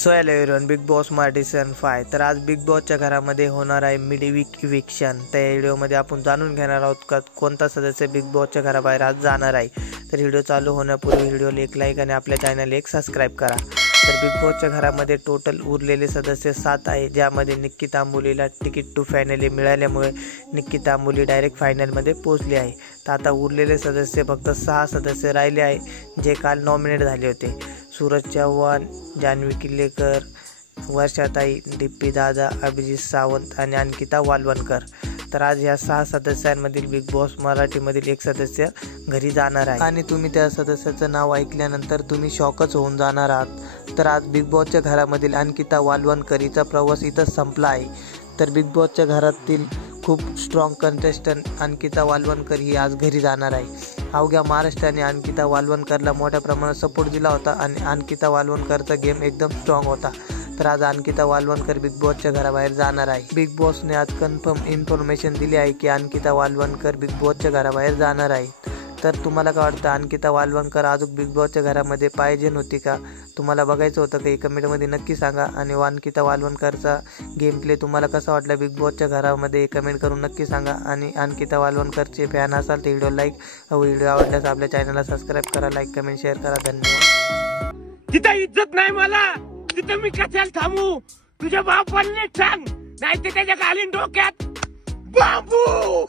So hello everyone, big boss Marathi season 5. तर आज big बॉसच्या घरामध्ये होणार आहे मिडवीक इव्हिक्शन. त्या व्हिडिओमध्ये आपण जाणून घेणार आहोत का कोणता सदस्य बिग बॉसच्या घराबाहेर आज जाणार आहे. तर व्हिडिओ चालू होण्यापूर्वी व्हिडिओला एक लाईक आणि आपल्या चॅनलला एक सबस्क्राईब करा. तर बिग बॉसच्या घरामध्ये टोटल उरलेले सदस्य 7 आहे, ज्यामध्ये निक्की तांबोलीला तिकीट टू फायनली मिळाल्यामुळे निक्की तांबोली डायरेक्ट फायनलमध्ये पोहोचली आहे. तर आता उरलेले सदस्य फक्त 6 सदस्य राहिले आहे, जे काल नॉमिनेट झाले होते. सूरज चव्हाण, जान्हवी किल्लेकर, वर्षाताई, डिप्पी दादा, अभिजित सावंत आणि अंकिता वालवणकर. तर आज या 6 सदस्यांमधील बिग बॉस मराठीमधील एक सदस्य घरी जाणार आहे आणि तुम्ही त्या सदस्याचं नाव ऐकल्यानंतर तुम्ही शॉकच होऊन जाणार आहात. तर आज बिग बॉसच्या घरामधील अंकिता वालवणकर हिचा प्रवास इथं संपला आहे. तर बिग बॉसच्या घरातील खूप स्ट्रॉंग कंटेस्टंट अंकिता वालवणकर ही आज घरी जाणार आहे. अवघ्या महाराष्ट्राने अंकिता वालवणकरला मोठ्या प्रमाणात सपोर्ट दिला होता आणि अंकिता वालवणकरचा गेम एकदम स्ट्रॉंग होता. तर आज अंकिता वालवणकर बिग बॉसच्या घराबाहेर जाणार आहे. बिग बॉसने आज कन्फर्म इन्फॉर्मेशन दिली आहे की अंकिता वालवणकर बिग बॉसच्या घराबाहेर जाणार आहे. तर तुम्हाला काय वाटतं, अंकिता वालवणकर अजून बिग बॉसच्या घरामध्ये पाहिजे नव्हती का? तुम्हाला बघायचं होतं का? कमेंटमध्ये नक्की सांगा. आणि अंकिता वालवणकरचा गेम प्ले तुम्हाला कसा वाटला बिग बॉसच्या घरामध्ये कमेंट करून नक्की सांगा. आणि अंकिता वालवणकरचे फॅन असाल तर व्हिडिओ लाईक, व्हिडिओ आवडल्यास आपल्या चॅनलला सबस्क्राईब करा, लाईक कमेंट शेअर करा. धन्यवाद. तिथं इज्जत नाही मला, तिथं मी कशाला थांबू? तुझ्या बापाने सांग, नाही तर त्याच्या खाली डोक्यात बांबू.